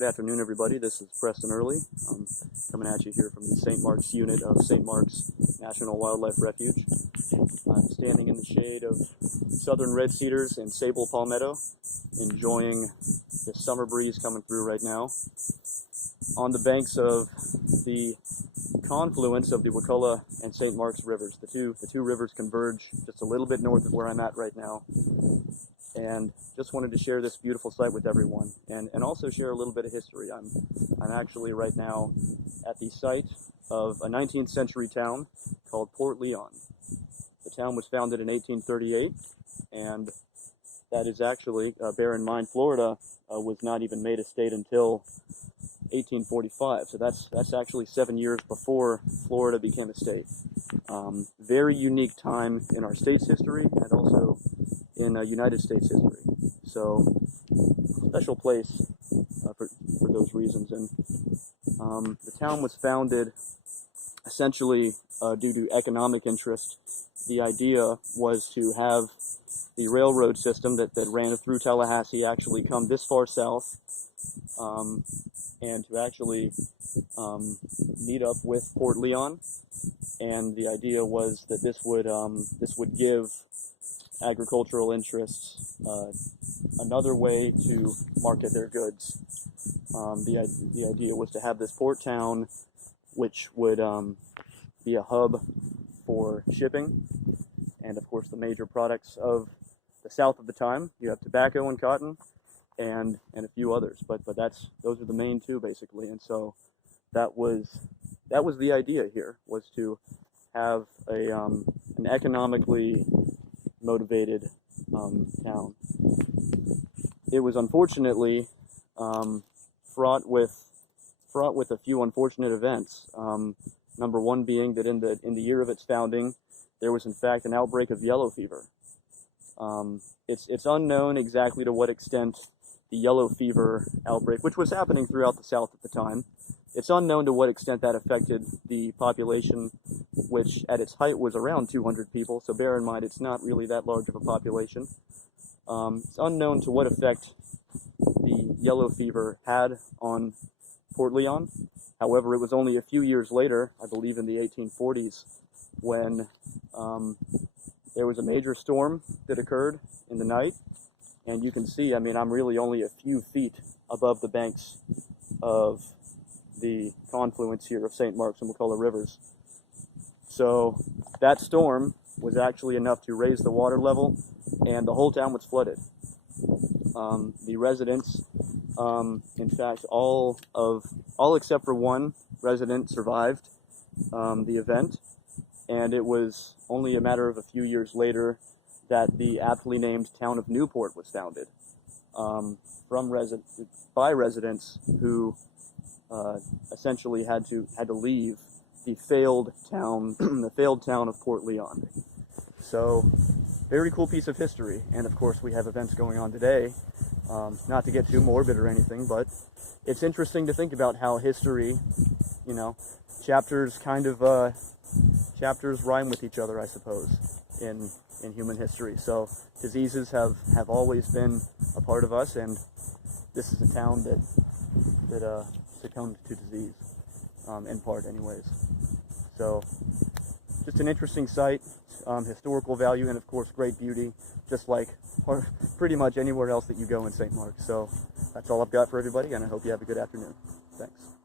Good afternoon, everybody. This is Preston Earley. I'm coming at you here from the St. Mark's unit of St. Mark's National Wildlife Refuge. I'm standing in the shade of southern red cedars and sable palmetto, enjoying the summer breeze coming through right now. On the banks of the confluence of the Wakulla and St. Mark's rivers. The two rivers converge just a little bit north of where I'm at right now. And just wanted to share this beautiful site with everyone, and also share a little bit of history. I'm actually right now at the site of a 19th century town called Port Leon. The town was founded in 1838, and that is actually, bear in mind, Florida was not even made a state until 1845, so that's actually 7 years before Florida became a state. Very unique time in our state's history, and also in United States history. So, special place for those reasons. And the town was founded essentially due to economic interest. The idea was to have the railroad system that ran through Tallahassee actually come this far south, and to actually meet up with Port Leon. And the idea was that this would give agricultural interests another way to market their goods. The idea was to have this port town, which would be a hub for shipping, and of course the major products of the South at the time. You have tobacco and cotton, and a few others, but those are the main two basically. And so that was the idea here, was to have an economically motivated town. It was unfortunately fraught with a few unfortunate events. Number one being that in the year of its founding, there was in fact an outbreak of yellow fever. It's unknown exactly to what extent the yellow fever outbreak, which was happening throughout the South at the time, it's unknown to what extent that affected the population, which at its height was around 200 people, so bear in mind it's not really that large of a population. It's unknown to what effect the yellow fever had on Port Leon. However, it was only a few years later, I believe in the 1840s, when there was a major storm that occurred in the night. And you can see, I'm really only a few feet above the banks of the confluence here of St. Mark's and Wakulla Rivers. So that storm was actually enough to raise the water level, and the whole town was flooded. The residents, in fact, all except for one resident survived the event, and it was only a matter of a few years later that the aptly named town of Newport was founded by residents who essentially had to leave the failed town, of Port Leon. So, very cool piece of history. And of course, we have events going on today. Not to get too morbid or anything, but it's interesting to think about how history, chapters rhyme with each other, I suppose, in human history. So diseases have always been a part of us, and this is a town that succumbed to disease, in part anyways. So just an interesting site, historical value, and of course great beauty, just like pretty much anywhere else that you go in St. Mark's. So that's all I've got for everybody, and I hope you have a good afternoon. Thanks.